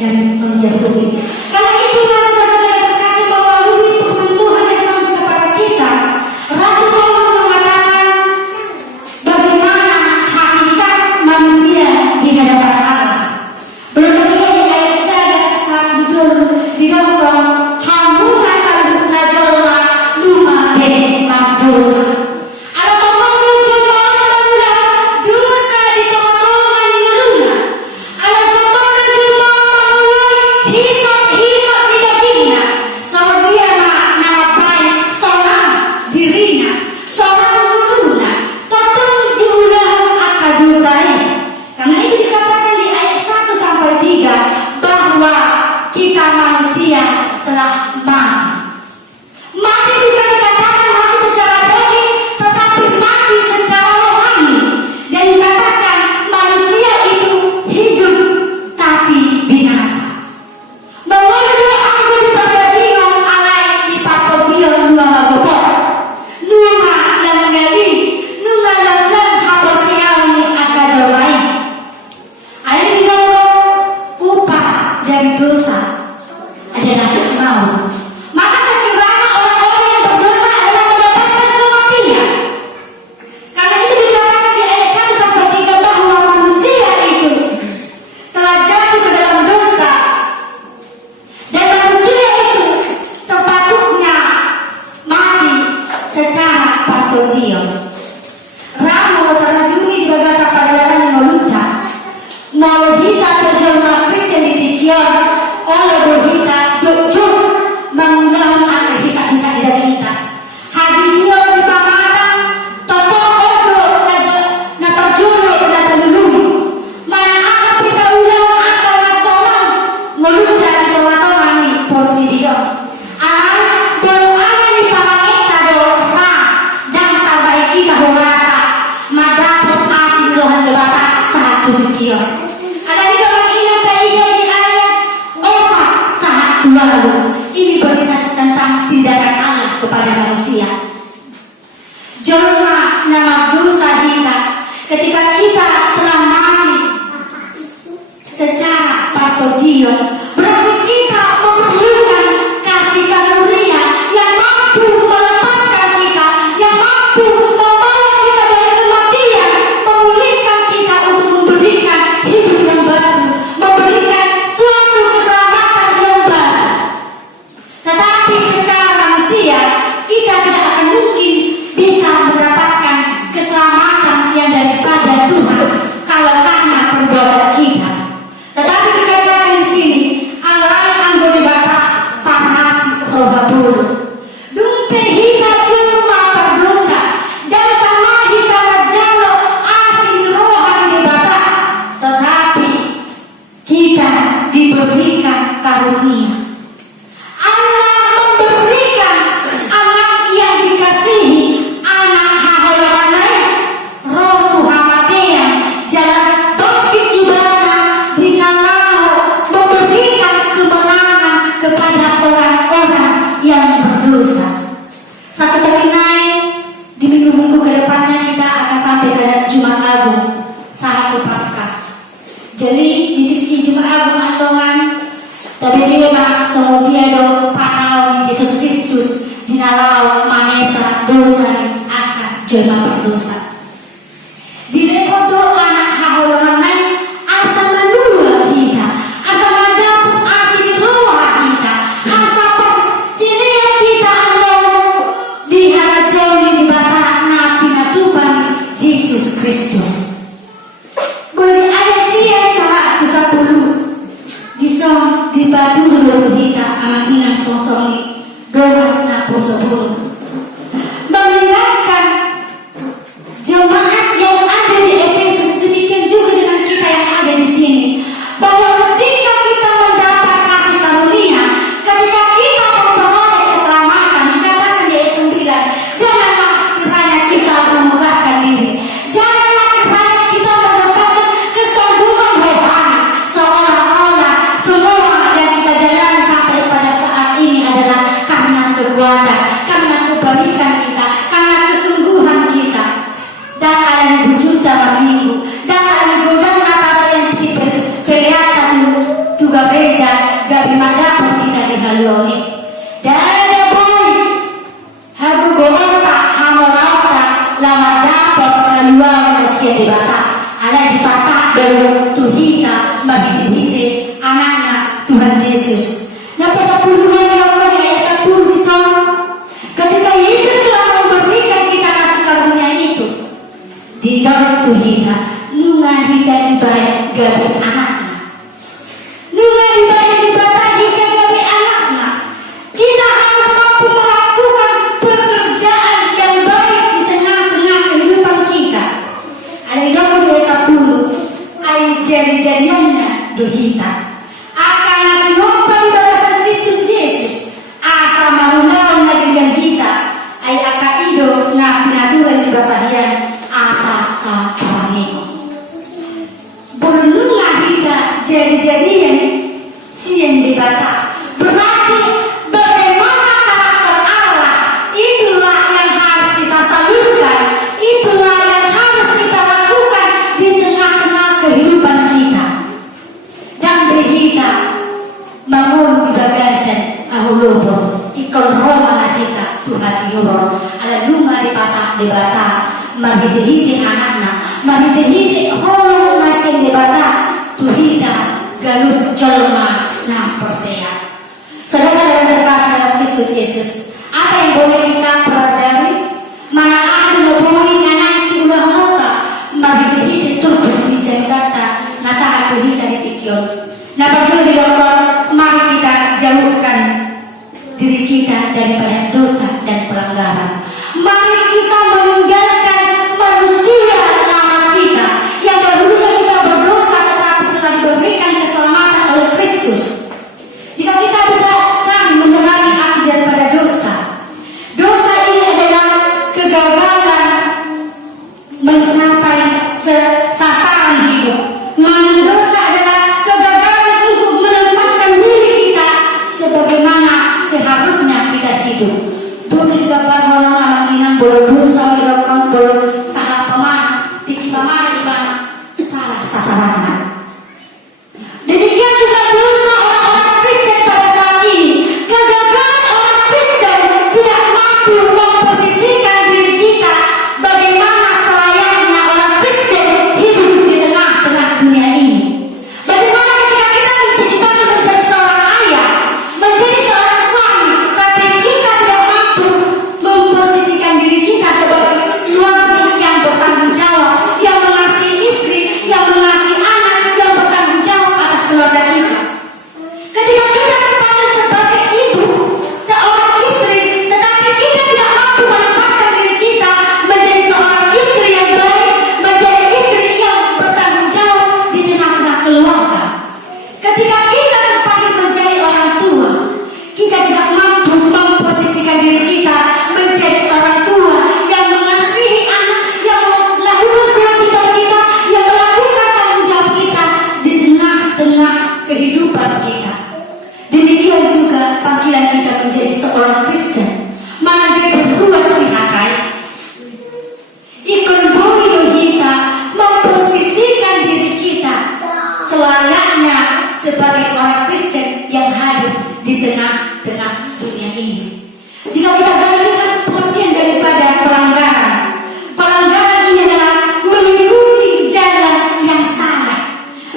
dan menjauhi. Karena itu saudara-saudara yang terkasih, melalui firman Tuhan yang sampai kepada kita, Rasul Paulus mengatakan bagaimana hakikat manusia di hadapan Allah. Belum lagi di ayat saat betul dikatakan hamu asal najolma luma be madosa. Ini berkisah tentang tindakan Allah kepada manusia. Jelma nama dosa kita ketika kita telah mati secara patodion, berarti kita memerlukan kasih karunia yang mampu melepaskan kita, yang mampu membawa kita dari kematian, memulihkan kita untuk memberikan hidup yang baru, memberikan suatu keselamatan yang baru. Tetapi secara manusia kita tidak akan mungkin bisa mendapatkan keselamatan yang daripada Tuhan kalau karena perbuatan kita. Tetapi dikatakan di sini, Allah anggone bata farmasi rohabul. Dumpe hita cuma berdosa dan tanah hita majalo asin rohan di bata. Tetapi kita diberikan karunia. Allah memberikan anak yang dikasihi, anak hahayanai, roh Tuhan jalan bangkit ibadah dikalau memberikan kemenangan kepada orang-orang yang berdosa. Satu kali naik di minggu-minggu ke depannya kita akan sampai ke Jumat Agung, saat Paskah. Jadi di titik Jumat Agung Andongan tapi dia semua dia do panau Yesus Kristus dinalau manesa dosa akan jelma berdosa. Di lekodo anak haholangan naik asa menula kita, asa madapun asin roha kita, asa persilia kita andong di harajau di barat nabi natuban Yesus Kristus. Boleh ada sia salah ke-10 disong di batu dulu kita amat ingat sosong doa napo sebelum mengingatkan jemaat yang ada di Efesus, demikian juga dengan kita yang ada di sini, bahwa ketika kita mendapat kasih karunia, ketika kita memperoleh keselamatan, dikatakan di ayat 9, janganlah kiranya kita memegahkan diri, janganlah kiranya kita mendapatkan kesombongan rohani, seolah-olah semua yang kita jalani sampai pada saat ini adalah dapat kita dihaluangi. Dada boy, hagu gomota hamorauta lama dapat haluang nasia debata. Ala di pasar dan tuhita mahiti-hiti anaknya Tuhan Yesus. Nah pasal puluhan dilakukan di ayat 10 di sana. Ketika Yesus telah memberikan kita kasih karunia itu, di dalam tuhita nunga hita dibayar gabi anaknya. Nunga dibayar dibata hita gabi anaknya. Kita harus mampu melakukan pekerjaan yang baik di tengah-tengah kehidupan kita. Ada di dalam ayat 10 ayat jadi-jadiannya dohita akan nabi nompa di bawah Kristus Yesus asa manulawan na dengan hita ay akaido na pinaduran di batahian asa kapangi bulunga hita jadi-jadian siang di bata berarti bagaimana karakter Allah itulah yang harus kita salurkan, itulah yang harus kita lakukan di tengah-tengah kehidupan kita. Dan berhita bangun di bagasan ahulubon ikon Roma na kita Tuhan diuron ala lunga di pasak di bata mahiti-hiti anakna mahiti-hiti holong masing di bata tuhita galut jolma na persea. Saudara-saudara yang terkasih dalam Kristus Yesus, apa yang boleh kita pelajari? Mana ada boleh nanang si ulah nota mahiti-hiti tubuh di Jakarta nasahat tuhita di Tikion. Nah bagaimana di dokter, mari kita jauhkan diri kita daripada dosa dan pelanggaran. Mari kita meninggalkan manusia lama kita yang dahulunya kita berdosa tetapi telah diberikan keselamatan oleh Kristus. Jika kita bisa cari mendengar arti daripada dosa, dosa ini adalah kegagalan mencapai sasaran hidup. Dosa adalah kegagalan untuk menempatkan diri kita sebagaimana seharusnya kita hidup. Boleh digambar orang amanginan boleh dosa dilakukan boleh salah pemana, tiki pemana di mana salah sasarannya. Demikian juga dosa orang-orang Kristen pada saat ini. Kegagalan orang Kristen tidak mampu memposisikan diri kita bagaimana selayaknya orang Kristen hidup di tengah-tengah dunia ini. Bagaimana ketika kita menjadi seorang ayah, menjadi seorang suami, tapi kita tidak mampu memposisikan diri kita sebagai suami yang bertanggung jawab, yang mengasihi istri, yang mengasihi anak, yang bertanggung jawab atas keluarga kita. Ketika kita bertanya sebagai ibu, seorang istri, tetapi kita tidak mampu menempatkan diri kita menjadi seorang istri yang baik, menjadi istri yang bertanggung jawab di tengah-tengah keluarga. Ketika kita terpanggil menjadi orang tua, kita tidak mampu memposisikan diri kita menjadi orang tua yang mengasihi anak, yang melakukan kewajiban kita, yang melakukan tanggung jawab kita di tengah-tengah kehidupan kita. Demikian juga panggilan kita menjadi seorang Kristen. Mana dia berluas dihakai. Ikon bumi dohita memposisikan diri kita selayaknya sebagai orang Kristen yang hadir di tengah-tengah dunia ini. Jika kita gandingkan pengertian daripada pelanggaran, pelanggaran ini adalah mengikuti jalan yang salah,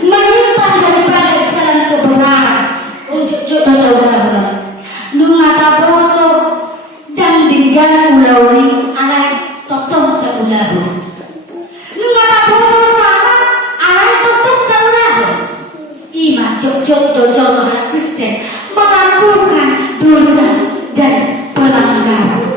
menyimpang daripada jalan kebenaran. Untuk jodoh-jodoh nungata boto dan dinggal ulauri alai totong ta ulahu. Nungata boto salah alai totong ta ulahu. Ima jodoh-jodoh orang Kristen melakukan dosa dan pelanggaran.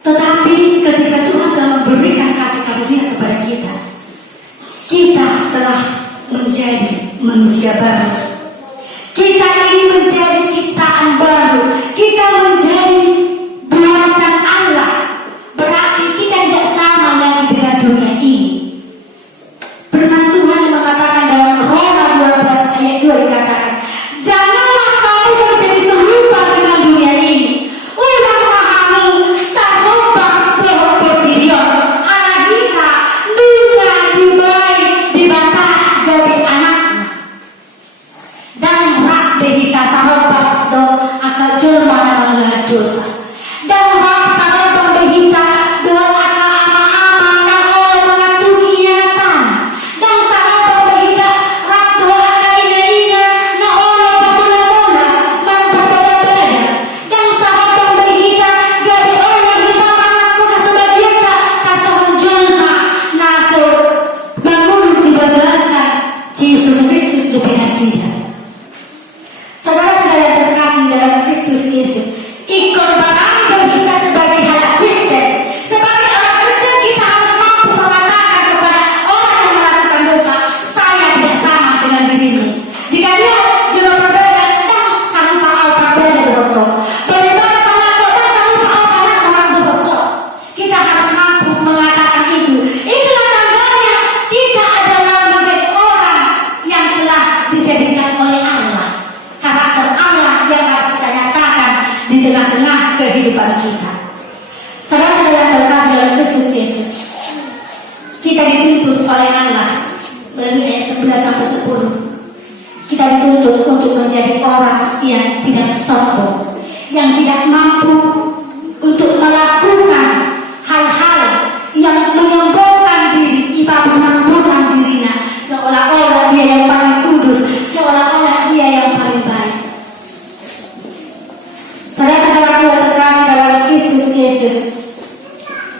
Tetapi ketika Tuhan telah memberikan kasih karunia kepada kita, kita telah menjadi manusia baru. Kita ini menjadi ciptaan baru. Kita menjadi buatan Allah. Berarti kita tidak sama lagi dengan dunia ini. Firman Tuhan yang mengatakan dalam Roma 12 ayat 2 dikatakan, janganlah kamu menjadi serupa dengan dunia ini. Ulang mahamu saroba berdirion ala kita nuna dibai dibata gabi anaknya. Dan rak berita sahabat do agak jelma namanya dosa. Dan bangsa sahabat berita do agak ama-ama na oleh mga dunia na tanah. Dan sahabat berita rak do agak ina-ina na oleh pamula-mula man berbeda-beda. Dan sahabat berita gabi oleh kita manaku na sebagian na kasong jelma naso menurut dibagasan Yesus Kristus do pinasida. Saudara-saudara yang terkasih dalam Kristus Yesus, ikut barang kita sebagai anak Kristen. Sebagai anak Kristen kita harus mampu mengatakan kepada orang yang melakukan dosa, saya tidak sama dengan dirimu. Jika dia juga berbeda, dan sama paal berbeda betul. Bagaimana melakukan dosa paal anak betul. Kita harus mampu mengatakan itu. Itulah tandanya kita adalah menjadi orang yang telah dijadikan oleh Allah. Karakter Allah yang harus kita nyatakan di tengah-tengah kehidupan kita. Saudara-saudara yang terkasih dalam Kristus Yesus, kita dituntut oleh Allah melalui ayat 9 sampai 10. Kita dituntut untuk menjadi orang yang tidak sombong, yang tidak mampu untuk melakukan hal-hal yang menyombongkan diri, menyombongkan dirinya, seolah-olah dia yang paling kudus, seolah-olah dia yang paling baik. Saudara-saudara yang terkasih dalam Kristus Yesus,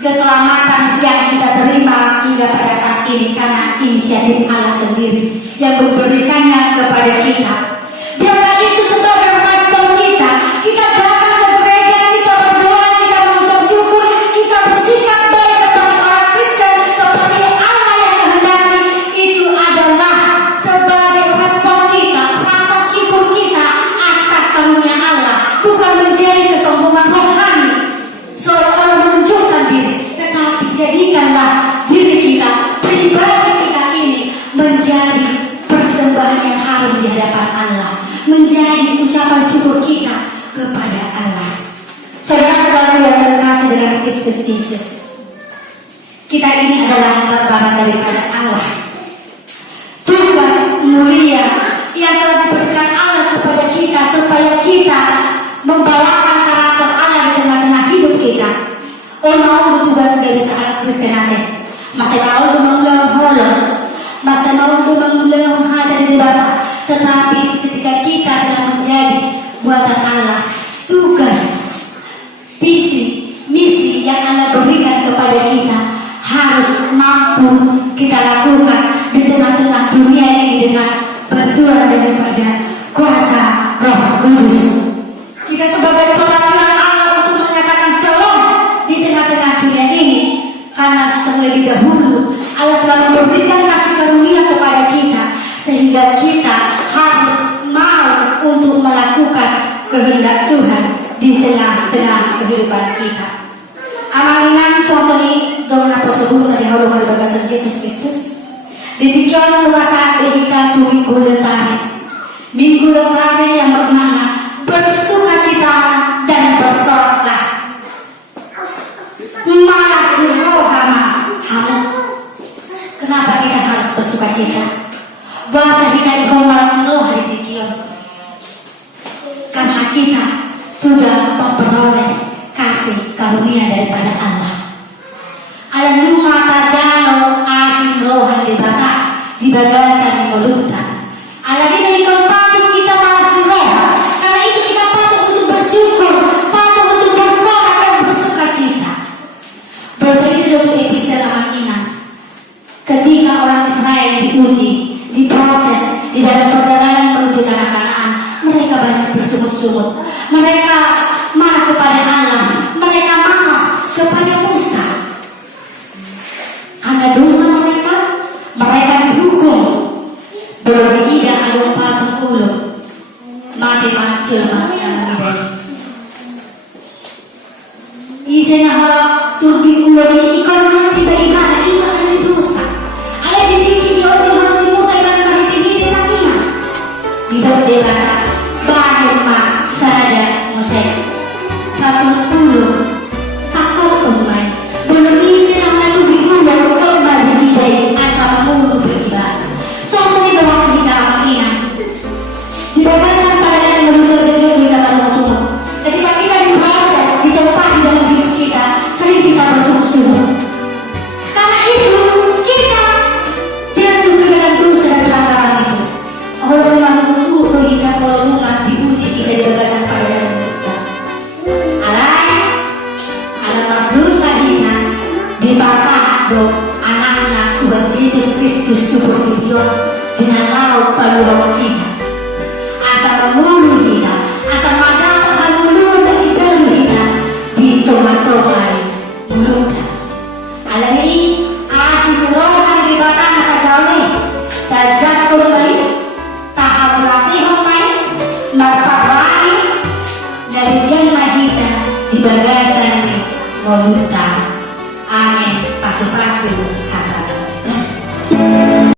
keselamatan yang kita terima hingga pada saat ini karena inisiatif Allah sendiri yang memberikannya kepada kita. Biarlah itu sebagai respon kita. Kita datang ke gereja, kita berdoa, kita mengucap syukur, kita bersikap baik sebagai orang Kristen seperti Allah yang kehendaki. Itu adalah sebagai respon kita, rasa syukur kita atas karunia Allah, bukan menjadi kesombongan rohani seolah-olah menunjukkan diri, tetapi jadikanlah diri kita, pribadi kita ini menjadi persembahan yang harum di hadapan Allah, menjadi ucapan syukur kita kepada Allah. Saudara-saudara yang terkasih dalam Kristus Yesus, kita ini adalah gambaran daripada Allah. Tugas mulia yang telah diberikan Allah kepada kita supaya kita membawakan karakter Allah di tengah-tengah hidup kita. Oh mau bertugas sebagai seorang Kristen nanti. Masih mau mengulang holon, masih mau mengulang hal di debat. Tetapi ketika kita telah menjadi buatan Allah, tugas, visi, misi yang Allah berikan kepada kita harus mampu kita lakukan di tengah-tengah dunia ini dengan bantuan daripada kuasa Roh Kudus. Kita sebagai perwakilan Allah untuk menyatakan shalom di tengah-tengah dunia ini, karena terlebih dahulu Allah telah memberikan kasih karunia kepada kita sehingga kita harus mau untuk melakukan kehendak Tuhan di tengah-tengah kehidupan kita. Amalingan suasani dengan apostol dari harum dari bagasan Yesus Kristus. Ditikian kuasa behika tu minggu letari yang bermakna bersukacita dan bersoraklah. Malah rohana hamu. Kenapa kita harus bersukacita? Bahasa kita di malah roh hari tikion. Karena kita sudah memperoleh kasih karunia daripada Allah. Alam mata jalo asing rohan di bata di bagasan melunta. Alam ini ikon patut kita malas roh. Karena itu kita patut untuk bersyukur, patut untuk bersorak dan bersukacita. Berkali dari episode Aminah, ketika orang Israel diuji, diproses di dalam perjalanan menuju tanah Kanaan, mereka banyak bersungut-sungut. Mereka marah kepada Allah, mereka marah kepada Musa. Karena dosa mereka dihukum. Berdiida alung patung ulo, mati macul yang mengirai. Isena hala turki ulo di ikon mati bagi mana ikan ada dosa. Ada di tinggi di orang harus Musa ikan mati tinggi di tangian. Di dalam dia kata bahir mak sada Musa patung ulo sakot pemain. Belum isena hala turki ulo kembali diidai asal mulu beribadah. Soalnya doang kita aminah. Diberikan pada buang kita. Asa memulu kita, asa madang hamulu dan ikan kita di tomat-tomat mulut. Alam ini asih kurang di batang kata jauh tajak kurang tahap latih main marpawani dari yang mahita di bagasan mulut.